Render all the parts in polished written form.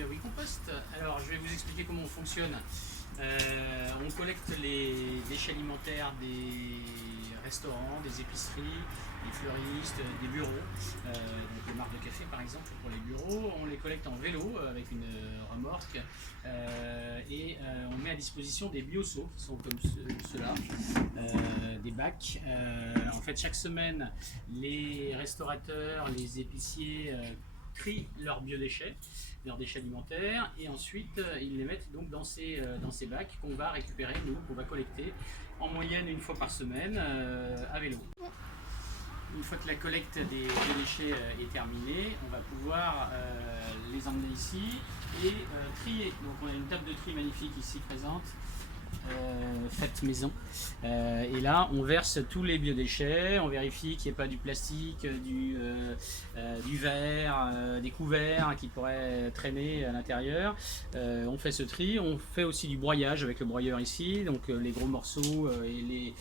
bienvenue à WeCompost. Alors je vais vous expliquer comment on fonctionne. On collecte les déchets alimentaires des restaurants, des épiceries, des fleuristes, des bureaux, donc des marques de café par exemple pour les bureaux. On les collecte en vélo avec une remorque et on met à disposition des bioseaux qui sont comme ceux-là, des bacs. En fait chaque semaine les restaurateurs, les épiciers trient leurs biodéchets, leurs déchets alimentaires, et ensuite ils les mettent donc dans ces bacs qu'on va récupérer, nous, qu'on va collecter en moyenne une fois par semaine à vélo. Une fois que la collecte des déchets est terminée, on va pouvoir les emmener ici et trier. Donc on a une table de tri magnifique ici présente. Faite maison, et là on verse tous les biodéchets, on vérifie qu'il n'y ait pas du plastique, du verre, des couverts qui pourraient traîner à l'intérieur. On fait ce tri, on fait aussi du broyage avec le broyeur ici, donc les gros morceaux et les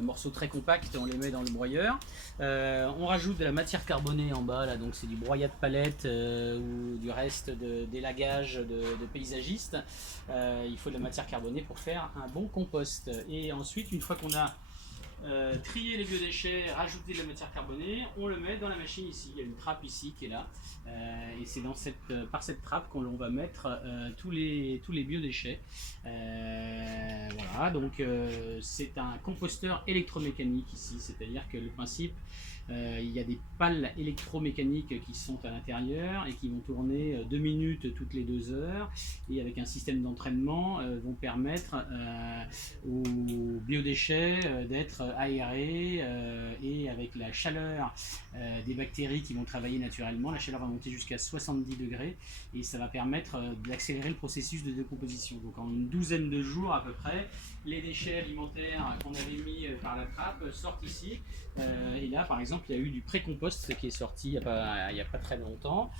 morceaux très compacts on les met dans le broyeur. On rajoute de la matière carbonée en bas là, donc c'est du broyat de palette ou du reste d'élagage de paysagistes. Il faut de la matière carbonée pour faire un bon compost. Et ensuite, une fois qu'on a trié les biodéchets, rajouté de la matière carbonée, on le met dans la machine ici. Il y a une trappe ici qui est là, et c'est par cette trappe qu'on va mettre tous les biodéchets. Voilà, donc c'est un composteur électromécanique ici, c'est-à-dire que le principe, il y a des pales électromécaniques qui sont à l'intérieur et qui vont tourner 2 minutes toutes les 2 heures, et avec un système d'entraînement vont permettre aux biodéchets d'être aérés, et avec la chaleur des bactéries qui vont travailler naturellement, la chaleur va monter jusqu'à 70 degrés et ça va permettre d'accélérer le processus de décomposition. Donc en une douzaine de jours à peu près, les déchets alimentaires qu'on avait mis par la trappe sortent ici. Et là par exemple il y a eu du pré-compost qui est sorti il n'y a pas très longtemps.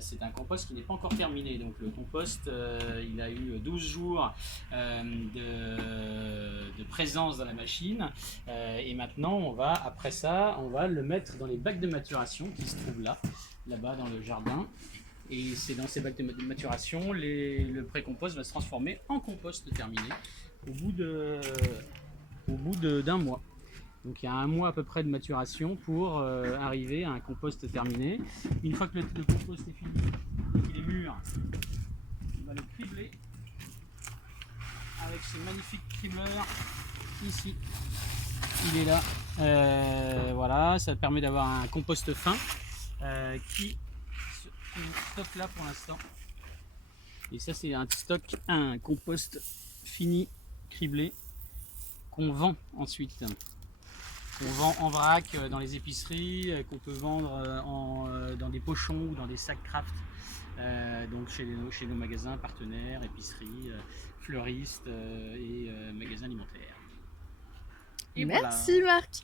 C'est un compost qui n'est pas encore terminé, donc le compost il a eu 12 jours de présence dans la machine, et maintenant après ça on va le mettre dans les bacs de maturation qui se trouvent là-bas dans le jardin. Et c'est dans ces bacs de maturation, le pré-compost va se transformer en compost terminé au bout d'un mois. Donc il y a un mois à peu près de maturation pour arriver à un compost terminé. Une fois que le compost est fini et qu'il est mûr, on va le cribler avec ce magnifique cribleur ici. Il est là. Voilà, ça permet d'avoir un compost fin qui stocke là pour l'instant. Et ça c'est un compost fini, criblé, qu'on vend ensuite. On vend en vrac dans les épiceries, qu'on peut vendre dans des pochons ou dans des sacs craft, donc chez nos magasins partenaires, épiceries, fleuristes et magasins alimentaires. Et merci voilà. Marc.